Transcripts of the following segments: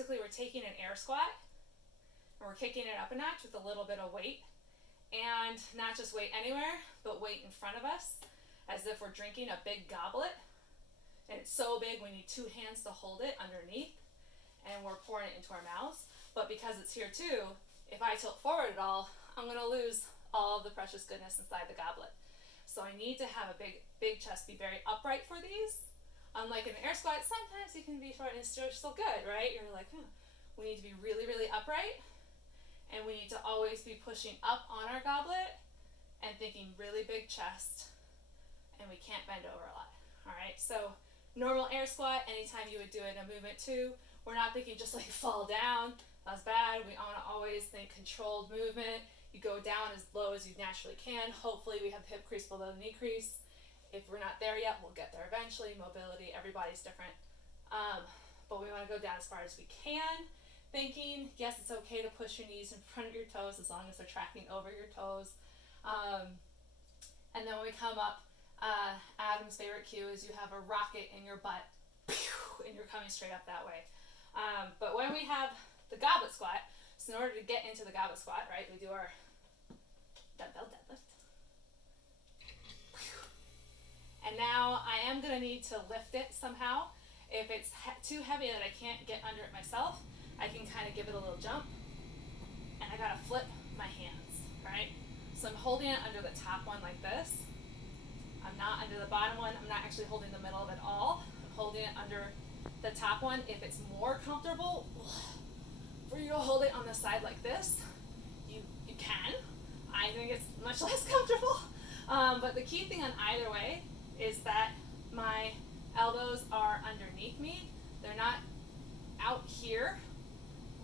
basically we're taking an air squat and we're kicking it up a notch with a little bit of weight, and not just weight anywhere, but weight in front of us, as if we're drinking a big goblet, and it's so big we need two hands to hold it underneath, and we're pouring it into our mouths. But because it's here too, if I tilt forward at all, I'm going to lose all of the precious goodness inside the goblet. So I need to have a big chest, be very upright for these. Unlike an air squat, sometimes you can be short and it's still good, right? You're like, we need to be really, really upright, and we need to always be pushing up on our goblet and thinking really big chest, and we can't bend over a lot. All right, so normal air squat, anytime you would do it in a movement too, we're not thinking just like fall down. That's bad. We want to always think controlled movement. You go down as low as you naturally can. Hopefully we have the hip crease below the knee crease. If we're not there yet, we'll get there eventually. Mobility, everybody's different. But we want to go down as far as we can. Thinking, yes, it's okay to push your knees in front of your toes as long as they're tracking over your toes. And then when we come up, Adam's favorite cue is you have a rocket in your butt, and you're coming straight up that way. But when we have the goblet squat, so in order to get into the goblet squat, right, we do our dumbbell deadlift. And now I am going to need to lift it somehow. If it's too heavy that I can't get under it myself, I can kind of give it a little jump, and I got to flip my hands, right? So I'm holding it under the top one like this. I'm not under the bottom one. I'm not actually holding the middle of it all. I'm holding it under the top one. If it's more comfortable for you to hold it on the side like this, you can. I think it's much less comfortable. But the key thing on either way is that my elbows are underneath me. They're not out here,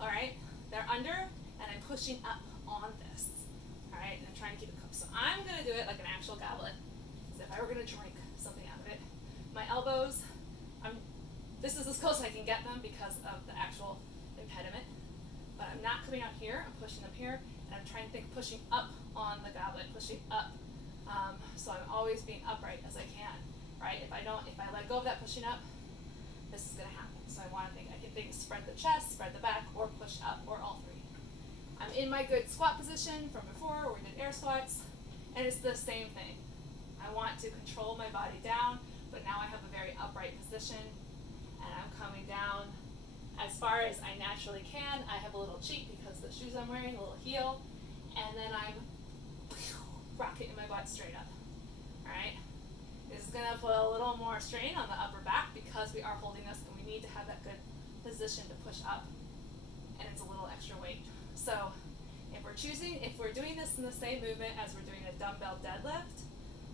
all right? They're under, and I'm pushing up on this, all right? And I'm trying to keep it cooked. So I'm gonna do it like an actual goblet, as if I were gonna drink something out of it. My elbows, this is as close as I can get them because of the actual impediment, but I'm not coming out here, I'm pushing them here, and I'm trying to think pushing up on the goblet, pushing up. So I'm always being upright as I can, right? If I let go of that pushing up, this is gonna happen. So I can think spread the chest, spread the back, or push up, or all three. I'm in my good squat position from before where we did air squats, and it's the same thing. I want to control my body down, but now I have a very upright position, and I'm coming down as far as I naturally can. I have a little cheek because of the shoes I'm wearing, a little heel, and then I'm rocketing my butt straight up, all right? This is gonna put a little more strain on the upper back because we are holding this, and we need to have that good position to push up, and it's a little extra weight. So if we're doing this in the same movement as we're doing a dumbbell deadlift,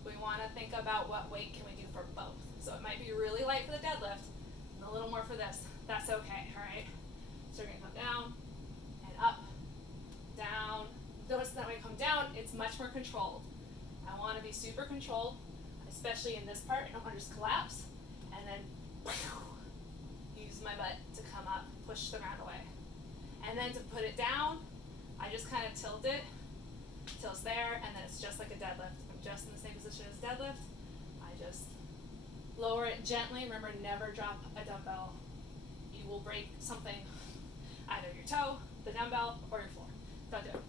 we wanna think about what weight can we do for both. So it might be really light for the deadlift, and a little more for this. That's okay, all right? So we're gonna come down, and up, down. Notice that when I come down, it's much more controlled. I wanna be super controlled, especially in this part. I don't want to just collapse, and then use my butt to come up, push the ground away. And then to put it down, I just kind of tilt it till it's there, and then it's just like a deadlift. I'm just in the same position as deadlift. I just lower it gently. Remember, never drop a dumbbell. You will break something, either your toe, the dumbbell, or your floor. Don't do it.